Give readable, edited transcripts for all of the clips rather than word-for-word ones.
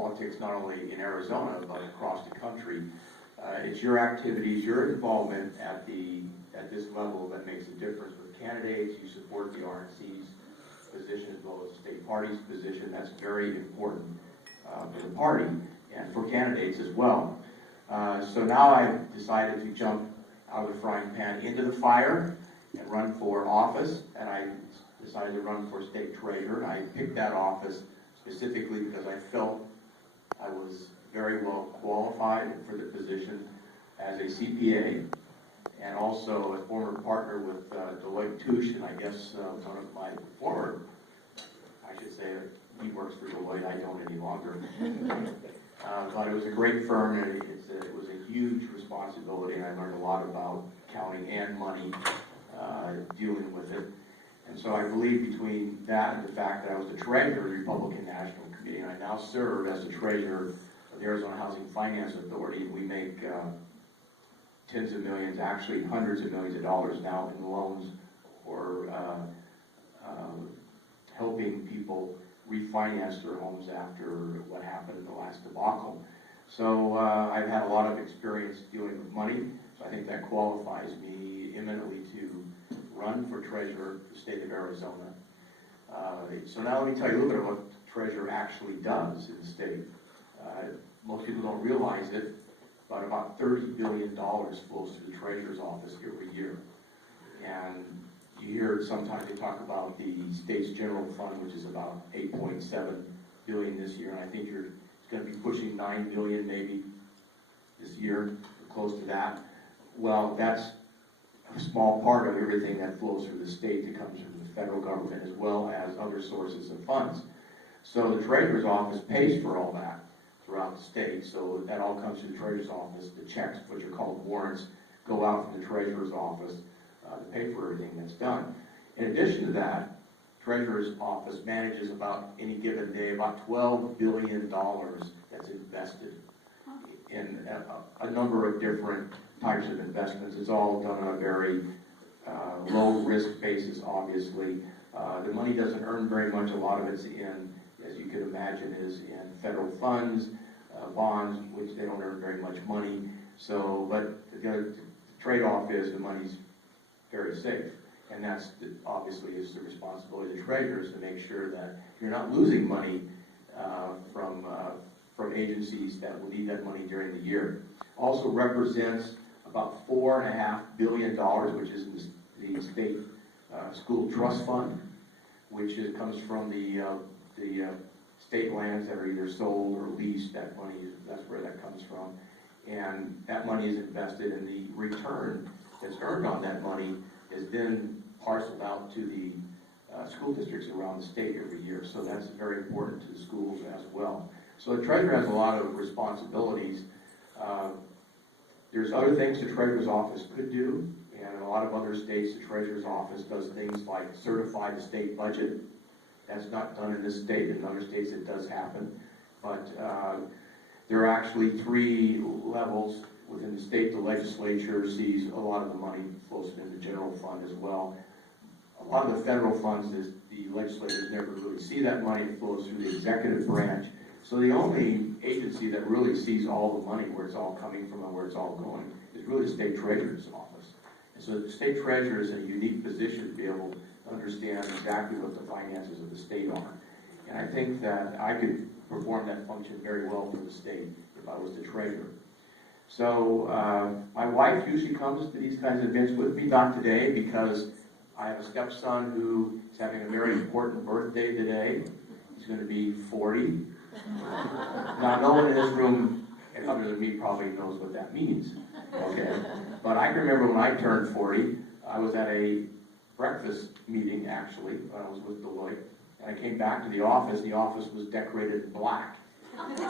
politics not only in Arizona but across the country. It's your activities, your involvement at this level that makes a difference with candidates. You support the RNC's position as well as the state party's position. That's very important for the party and for candidates as well. So now I've decided to jump out of the frying pan into the fire and run for office, and I decided to run for state treasurer. I picked that office specifically because I felt I was very well qualified for the position as a CPA, and also a former partner with Deloitte Touche, and I guess one of my former, I should say, he works for Deloitte, I don't any longer. But it was a great firm, and it was a huge responsibility, and I learned a lot about accounting and money, dealing with it. And so I believe between that and the fact that I was the treasurer of the Republican National Committee, and I now serve as the treasurer of the Arizona Housing Finance Authority, and we make tens of millions, actually hundreds of millions of dollars now in loans or helping people refinance their homes after what happened in the last debacle. So I've had a lot of experience dealing with money, so I think that qualifies me eminently to run for treasurer of the state of Arizona. So now let me tell you a little bit about what the treasurer actually does in the state. Most people don't realize it, but about $30 billion flows through the treasurer's office every year. And you hear sometimes they talk about the state's general fund, which is about $8.7 billion this year, and I think it's going to be pushing $9 billion maybe this year, close to that. Well, that's a small part of everything that flows through the state that comes from the federal government as well as other sources of funds. So the treasurer's office pays for all that throughout the state, so that all comes through the treasurer's office. The checks, which are called warrants, go out from the treasurer's office to pay for everything that's done. In addition to that, treasurer's office manages about any given day about $12 billion that's invested in a number of different types of investments. It's all done on a very low risk basis, obviously. The money doesn't earn very much. A lot of it's in, as you can imagine, is in federal funds, bonds, which they don't earn very much money. So, but the trade-off is the money's very safe. And that's obviously is the responsibility of the treasurers to make sure that you're not losing money from agencies that will need that money during the year. Also represents about $4.5 billion, which is the state school trust fund, which comes from the state lands that are either sold or leased. That money, that's where that comes from. And that money is invested, and the return that's earned on that money is then parceled out to the school districts around the state every year. So that's very important to the schools as well. So the treasurer has a lot of responsibilities. There's other things the treasurer's office could do, and in a lot of other states, the treasurer's office does things like certify the state budget. That's not done in this state. In other states, it does happen. But there are actually 3 levels within the state. The legislature sees a lot of the money flows into the general fund as well. A lot of the federal funds, the legislators never really see that money. It flows through the executive branch. So the only agency that really sees all the money, where it's all coming from and where it's all going, is really the state treasurer's office. And so the state treasurer is in a unique position to be able to understand exactly what the finances of the state are. And I think that I could perform that function very well for the state if I was the treasurer. So my wife usually comes to these kinds of events with me, not today, because I have a stepson who is having a very important birthday today. He's going to be 40. Now, no one in this room, and other than me, probably knows what that means. Okay, but I can remember when I turned 40, I was at a breakfast meeting, actually, when I was with Deloitte, and I came back to the office. The office was decorated in black. And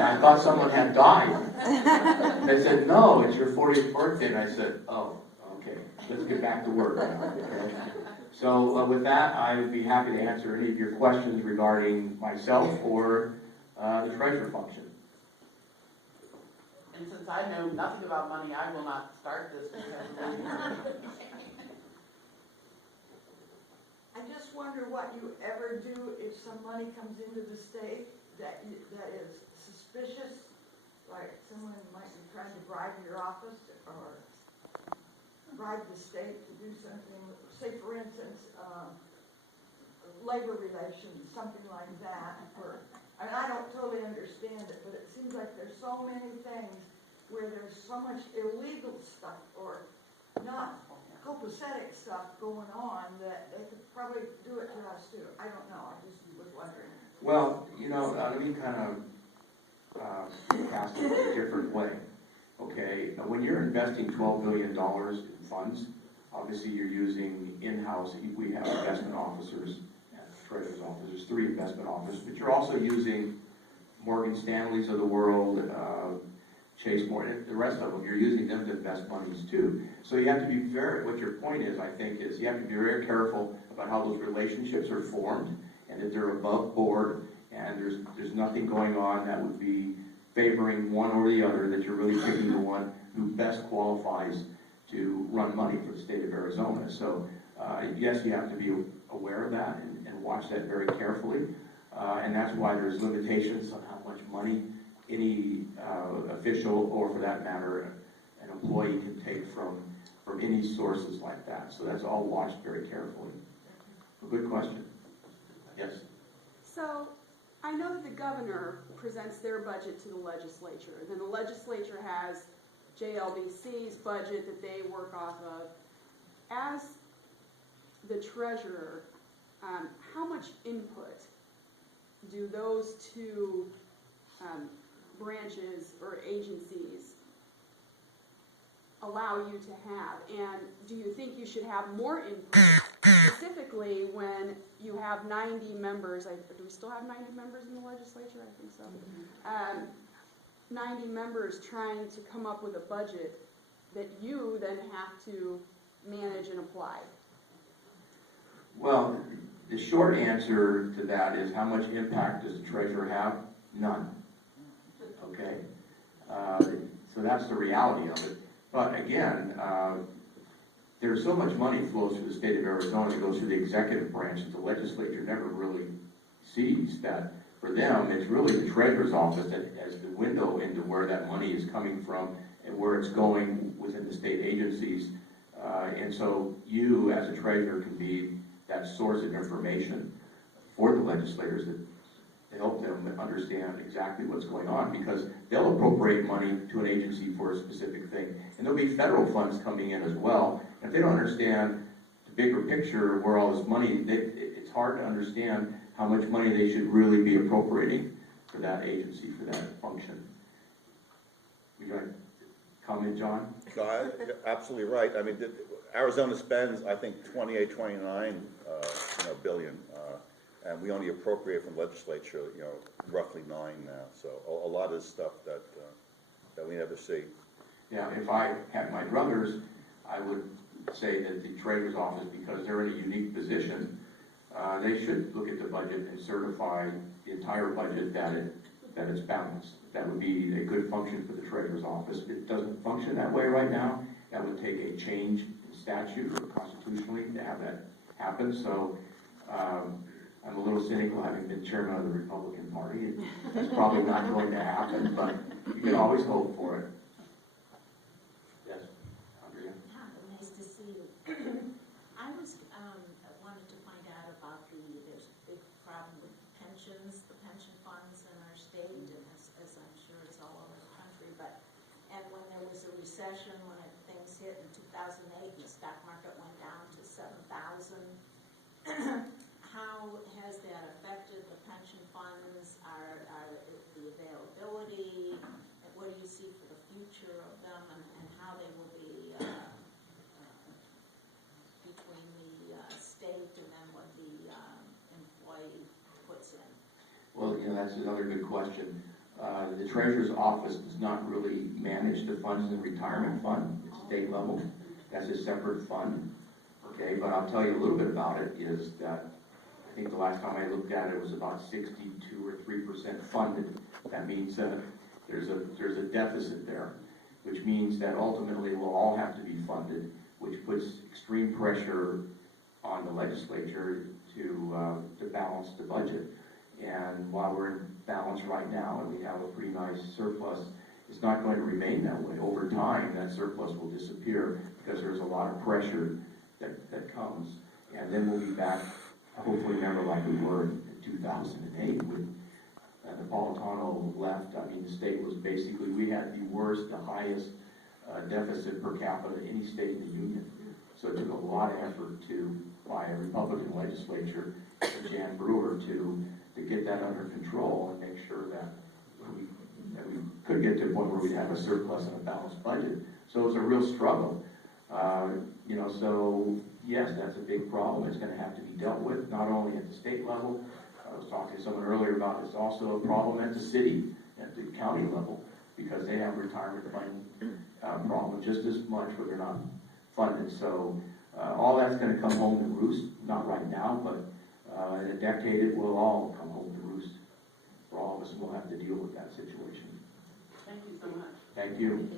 I thought someone had died. They said, no, it's your 40th birthday. And I said, oh, okay, let's get back to work now. Okay? So with that, I would be happy to answer any of your questions regarding myself or the treasurer function. And since I know nothing about money, I will not start this presentation. I just wonder what you ever do if some money comes into the state that is suspicious, like someone might be trying to bribe your office or bribe the state to do something, say for instance, labor relations, something like that, and I don't totally understand it, but it seems like there's so many things where there's so much illegal stuff or not copacetic stuff going on that they could probably do it to us too. I don't know, I just was wondering. Well, let me kind of cast it a different way. Okay, when you're investing $12 billion in funds, obviously you're using in-house, we have investment officers at the Treasurer's office, there's 3 investment officers, but you're also using Morgan Stanley's of the world, Chase Morgan, the rest of them, you're using them to invest monies too. So you have to be what your point is, I think, is you have to be very careful about how those relationships are formed and that they're above board and there's nothing going on that would be favoring one or the other, that you're really picking the one who best qualifies to run money for the state of Arizona. So yes, you have to be aware of that and watch that very carefully. And that's why there's limitations on how much money any official, or for that matter, an employee can take from any sources like that. So that's all watched very carefully. A good question. Yes? So, I know that the governor presents their budget to the legislature. Then the legislature has JLBC's budget that they work off of. As the treasurer, how much input do those two branches or agencies allow you to have? And do you think you should have more input, specifically when you have 90 members? Do we still have 90 members in the legislature? I think so. 90 members trying to come up with a budget that you then have to manage and apply. Well, the short answer to that is, how much impact does the treasurer have? None. Okay? So that's the reality of it. But again, there's so much money flows through the state of Arizona that goes through the executive branch that the legislature never really sees. That for them, it's really the treasurer's office that has the window into where that money is coming from and where it's going within the state agencies. And so you, as a treasurer, can be that source of information for the legislators that help them understand exactly what's going on, because they'll appropriate money to an agency for a specific thing. And there'll be federal funds coming in as well. If they don't understand the bigger picture of where all this money, it's hard to understand how much money they should really be appropriating for that agency, for that function. Would you like to comment, John? No, you're absolutely right. I mean, Arizona spends, I think, 29 billion, and we only appropriate from legislature, roughly 9 now. So a lot of stuff that we never see. Yeah, if I had my druthers, I would say that the treasurer's office, because they're in a unique position, they should look at the budget and certify the entire budget that it's balanced. That would be a good function for the treasurer's office. If it doesn't function that way right now, that would take a change in statute or constitutionally to have that happen. So I'm a little cynical, having been chairman of the Republican Party. That's probably not going to happen, but you can always hope for it. Yes, Andrea? Hi, nice to see you. I wanted to find out about there's a big problem with pensions, the pension funds in our state, and as I'm sure it's all over the country, and when there was a recession, when things hit in 2008, the stock market went down to 7,000. How has that affected the pension funds? The availability? What do you see for the future of them, and how they will be between the state and then what the employee puts in? Well, that's another good question. The treasurer's office does not really manage the funds in the retirement fund. It's state level. That's a separate fund. Okay, but I'll tell you a little bit about it. Is that I think the last time I looked at it was about 62 or 3% funded. That means there's a deficit there, which means that ultimately we'll all have to be funded, which puts extreme pressure on the legislature to balance the budget. And while we're in balance right now, and we have a pretty nice surplus. It's not going to remain that way. Over time, that surplus will disappear because there's a lot of pressure that comes. And then we'll be back, hopefully never like we were in 2008 when Napolitano left. I mean, the state was basically, we had the worst, the highest deficit per capita in any state in the union. So it took a lot of effort by a Republican legislature, Jan Brewer, to get that under control and make sure that we could get to a point where we'd have a surplus and a balanced budget. So it was a real struggle. So yes, that's a big problem. It's going to have to be dealt with, not only at the state level. I was talking to someone earlier about it's also a problem at the city, at the county level, because they have retirement fund problem just as much where they're not funded. So all that's going to come home to roost, not right now, but in a decade it will all come home to roost. For all of us, we'll have to deal with that situation. Thank you so much. Thank you.